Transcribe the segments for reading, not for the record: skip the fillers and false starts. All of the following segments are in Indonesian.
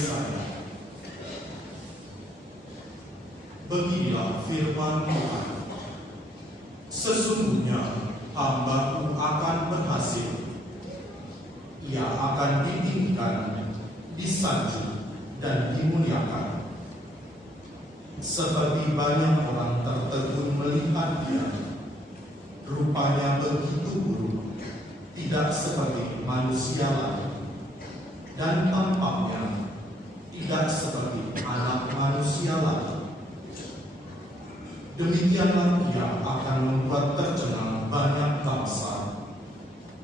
Yesaya. Beginilah firman Tuhan. Sesungguhnya hamba-Ku akan berhasil. Ia akan ditinggikan, disanjung, dan dimuliakan. Seperti banyak orang tertegun melihat dia, rupanya begitu buruk, tidak seperti manusia lain, dan tampaknya tidak seperti anak manusia lain. Demikianlah ia akan membuat tercengang banyak bangsa,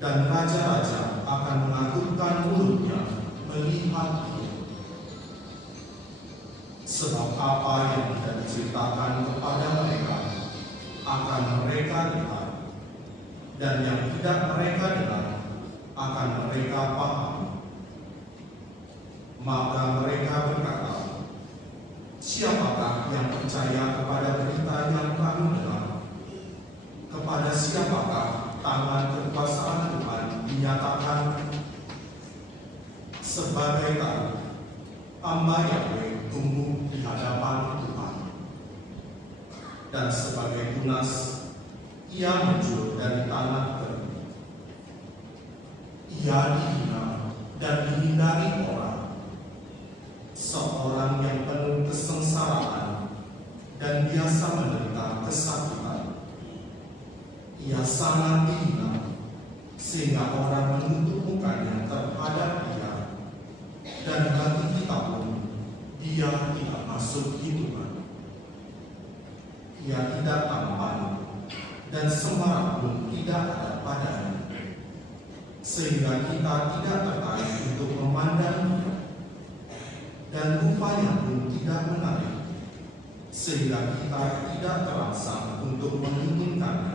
dan raja-raja akan mengagungkan mulutnya melihat dia. Sebab apa yang tidak diceritakan kepada mereka akan mereka lihat, dan yang tidak mereka dengar akan mereka pahami. Maka mereka berkata, siapakah yang percaya kepada berita yang kami dengar? Kepada siapakah tangan kekuasaan Tuhan dinyatakan? Sebagai tahu, hamba Yahweh tumbuh di hadapan Tuhan, dan sebagai tunas ia muncul dari tanah kering. Ia dihina dan dihindari orang, seorang yang penuh kesengsaraan dan biasa menderita kesakitan. Ia sangat dihina sehingga orang menutup mukanya terhadap dia, dan bagi kita pun dia tidak masuk hitungan. Ia tidak tampan, dan semarak pun tidak ada padanya, sehingga kita tidak tertarik untuk memandang dia, dan rupanya pun tidak menarik, sehingga kita tidak terangsang untuk menginginkannya.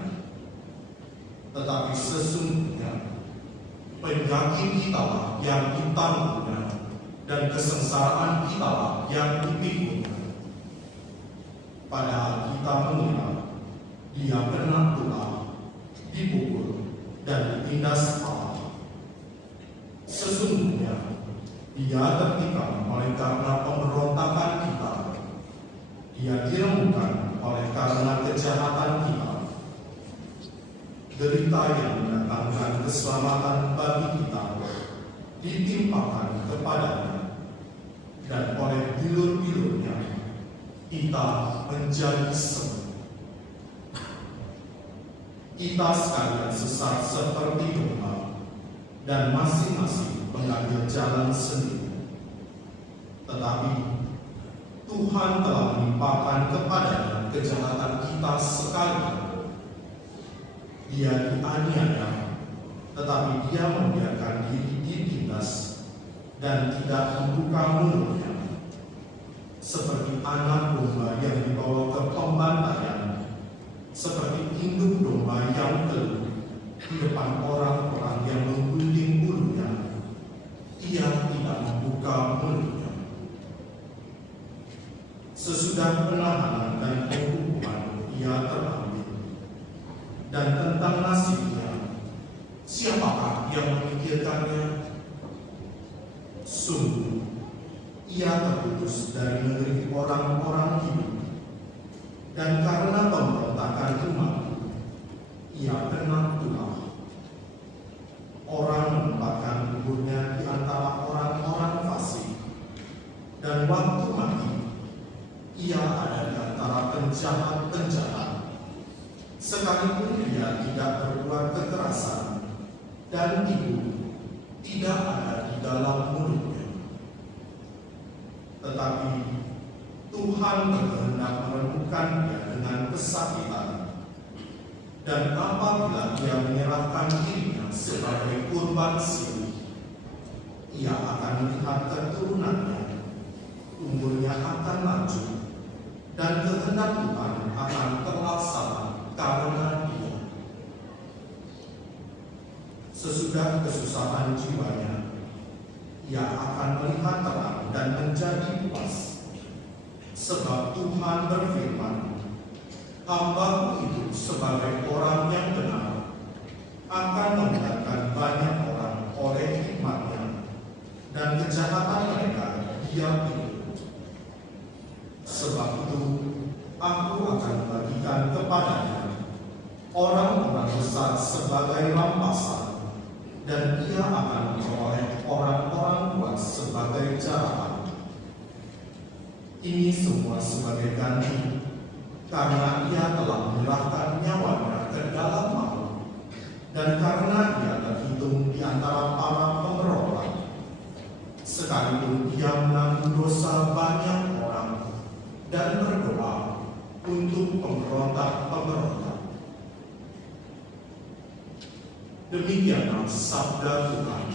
Tetapi sesungguhnya penyakit kitalah yang ditanggungnya, dan kesengsaraan kitalah yang dipikulnya. Padahal kita mengira dia pernah pula dipukul dan ditindas Allah. Sesungguhnya dia tertikam oleh karena pemberontakan kita, dia diremukkan oleh karena kejahatan kita. Derita yang mendatangkan keselamatan bagi kita ditimpakan kepadanya, dan oleh bilur-bilurnya kita menjadi sembuh. Kita sekalian sesat seperti domba, dan masing-masing mengambil jalan sendiri. Tetapi Tuhan telah menimpakan kepadanya kejahatan kita sekalian. Dia dianiaya, tetapi dia membiarkan diri ditindas dan tidak membuka mulutnya. Seperti anak domba yang dibawa ke pembantaian, seperti induk domba yang teluh di depan orang-orang yang menggunting bulunya, ia tidak membuka mulutnya. Sesudah penahanan dan penghukuman ia terambil. Dan tentang nasibnya, siapakah yang memikirkannya? Sungguh, ia terputus dari negeri orang-orang hidup, dan karena pemberontakan umatku, ia kena tulah. Orang menempatkan kuburnya di antara orang-orang fasik, dan waktu mati, ia ada di antara penjahat-penjahat. Sekalipun dia tidak berbuat kekerasan, dan tipu tidak ada di dalam mulutnya. Tetapi Tuhan berkehendak meremukkan dia dengan kesakitan, dan apabila dia menyerahkan dirinya sebagai kurban sirih, ia akan melihat keturunannya, umurnya akan lanjut, dan kehendak Tuhan akan terlaksana karena dia. Sesudah kesusahan jiwanya, ia akan melihat terang dan menjadi puas. Sebab Tuhan berfirman, hamba-Ku itu sebagai orang yang benar akan membiarkan banyak orang oleh hikmatnya, dan kejahatan mereka dia aku akan bagikan kepadanya orang-orang besar sebagai rampasan, dan ia akan memperoleh orang-orang kuat sebagai jarahan. Ini semua sebagai ganti, karena ia telah menyerahkan nyawanya ke dalam maut, dan karena ia terhitung di antara para pemberontak, sekalipun ia menanggung dosa banyak orang dan berdoa untuk pemberontak-pemberontak. Demikianlah sabda Tuhan.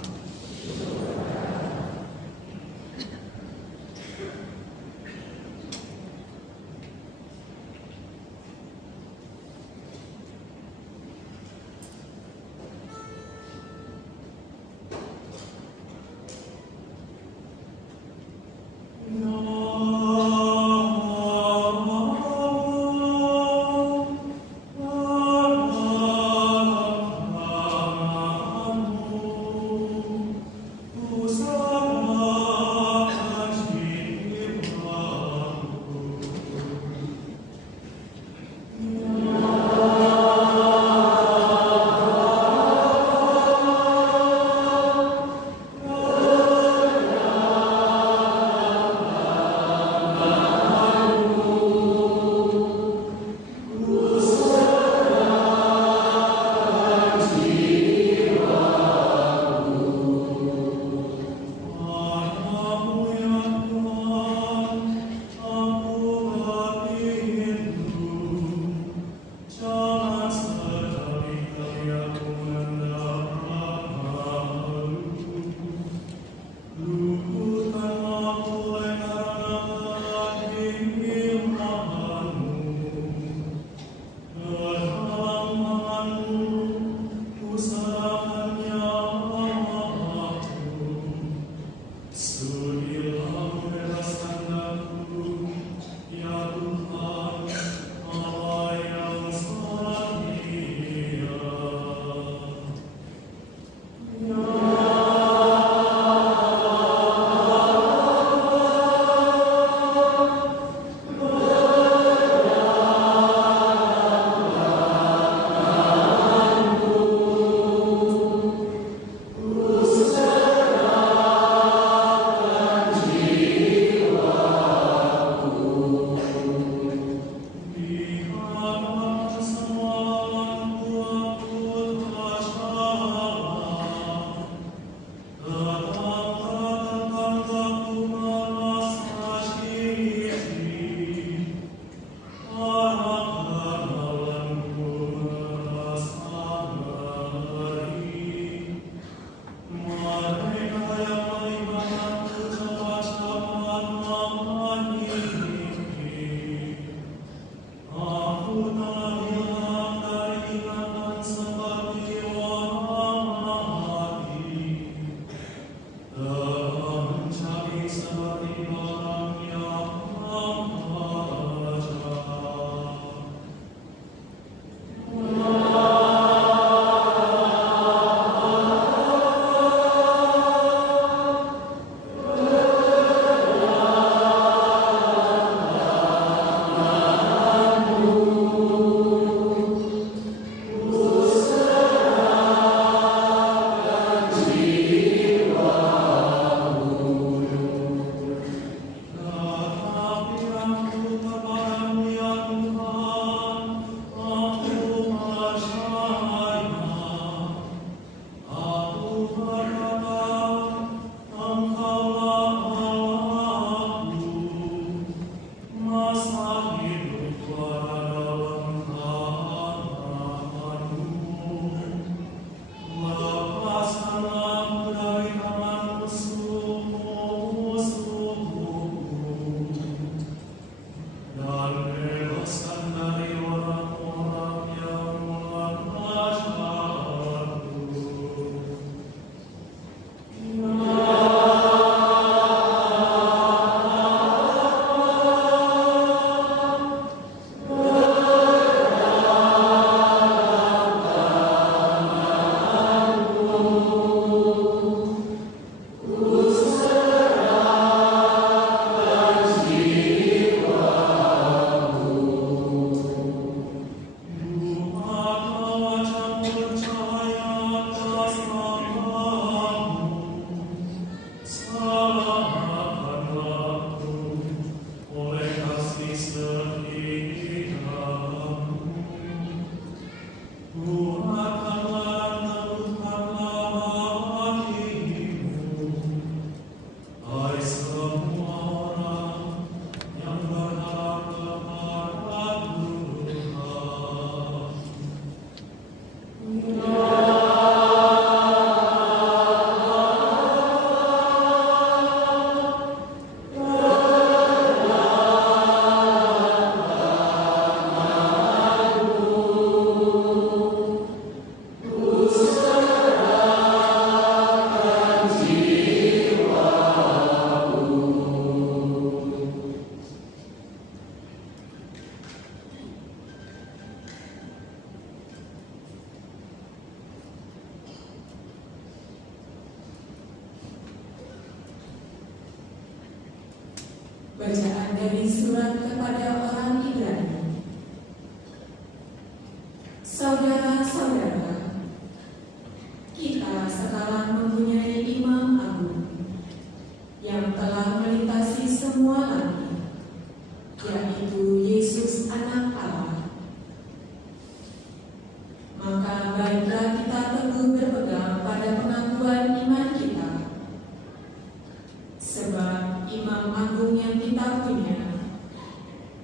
dari surat kepada orang Ibrani. Saudara-saudara, kita sekarang mempunyai Imam Agung yang telah melintasi semua langit, yaitu Yesus Anak Allah. Maka baiklah kita teguh berpegang pada pengakuan iman kita, sebab Imam Agung yang kita punya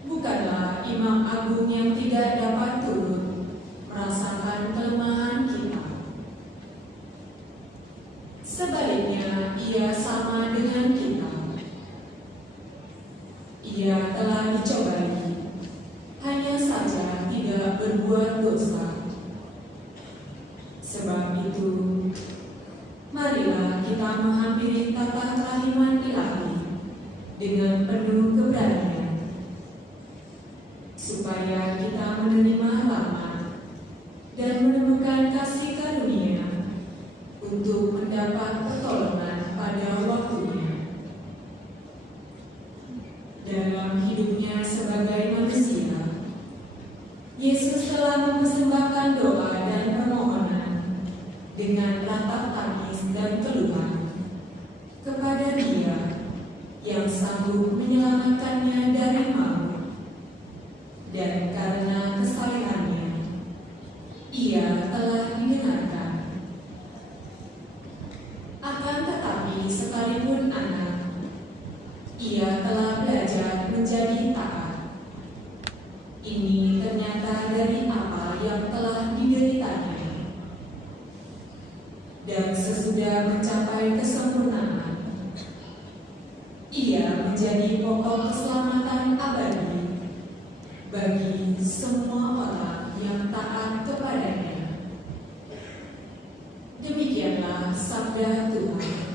bukanlah Imam Agung yang tidak dapat turut merasakan kelemahan kita. Sebaliknya, ia sama dengan kita. Ia telah dicobai, hanya saja tidak berbuat dosa. Sebab itu, marilah kita menghampiri tata kelahiran ilahi dengan penuh keberanian, supaya kita menerima rahmat dan menemukan kasih karunia untuk mendapat pertolongan pada waktunya. Dalam hidupnya sebagai manusia, Yesus telah mempersembahkan doa dan permohonan dengan ratap tangis dan keluhan kepada Dia yang sanggup menyelamatkannya dari maut, dan karena kesalehannya ia telah didengarkan. Akan tetapi sekalipun anak, ia telah belajar menjadi taat. Ini ternyata dari apa yang telah dideritanya. Dan sesudah mencapai kesempurnaan, ia menjadi pokok keselamatan abadi bagi semua orang yang taat kepadanya. Demikianlah sabda Tuhan.